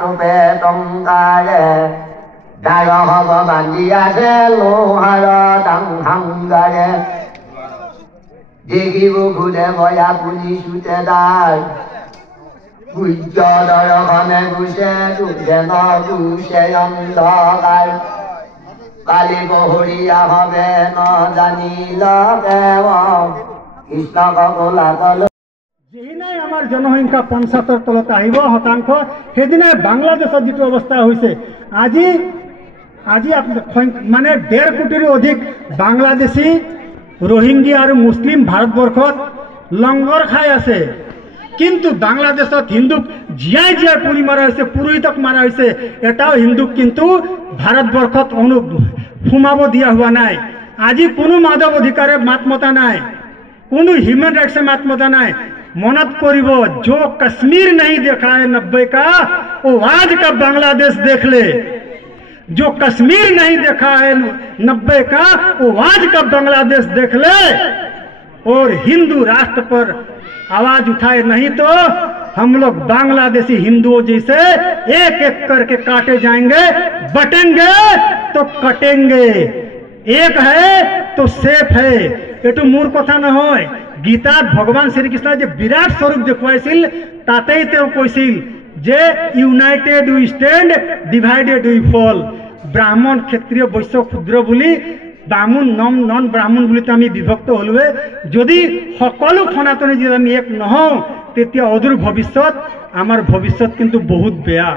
টোপে টংকাৰে ডাঙৰ হ'ব বান্ধি আছে লোহাৰ ডাংহাংগাৰে দেখিব ঘূৰে বয়া পুলি চুতে দাই সূৰ্য দৰ্শনে গুছে তুলে নুছে অন্ধকাৰ কালি বহৰীয়া হবে নজানিলকে কৃষ্ণক কোলাতল যেদিনাই আমাৰ জনসংখ্যা ৫০ৰ তলত আহিব শতাংশ সেইদিনাই বাংলাদেশত যিটো অৱস্থা হৈছে আজি মানে ১.৫ কোটিৰো অধিক বাংলাদেশী रोहिंग्या और मुस्लिम भारतवर्षत लंगर खाई आसे किन्तु बांग्लादेशत हिंदुक जियाई जियाई पुरी मारा होइसे पुरोहितक मारा होइसे एटाओ हिंदुक किन्तु भारतवर्षत सोमाब दिया हुआ नाई আজি कोनो मानव अधिकारे मात मता नाई कोनो ह्यूमन राइट्स मात मता नाई मनत करिब जो कश्मीर नहीं देखा है 90 का वो आज का बांग्लादेश देख ले जो कश्मीर नहीं देखा है 90 का वो आज का बांग्लादेश देख ले और हिंदू राष्ट्र पर आवाज उठाए नहीं तो हम लोग बांग्लादेशी हिंदुओं जैसे एक एक करके काटे जाएंगे बटेंगे तो कटेंगे एक है तो सेफ है ये तो मूर कथा न होय गीता भगवान श्री कृष्ण जो विराट स्वरूप देखुवाइছিল तातेই তেওঁ কৈছিল जे united we stand divided we fall ब्राह्मण क्षत्रिय वैश्य क्षुद्र बुली बामुन नन ब्राह्मण बुली आमी विभक्त हलुवे यदि सकलो सनातनी जी आमी एक নহওঁ তেতিয়া অদূৰ ভৱিষ্যত আমাৰ ভৱিষ্যত কিন্তু বহুত বেয়া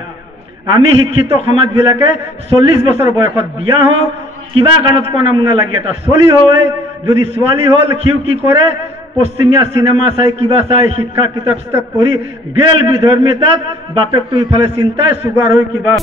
आमी शिक्षित समाज बिलाके 40 बছৰ বয়সত বিয়া হওঁ किबा কাৰণত कोना मुना লাগি এটা চলি হয় যদি ছোৱালী হল কিউ কি কৰে पश्चिमिया सिनेमा चाई किबा चाई शिक्षा किताब पढ़ी गेल विधर्मितात बापेक तो इफाले चिंताय सुगार हो किबा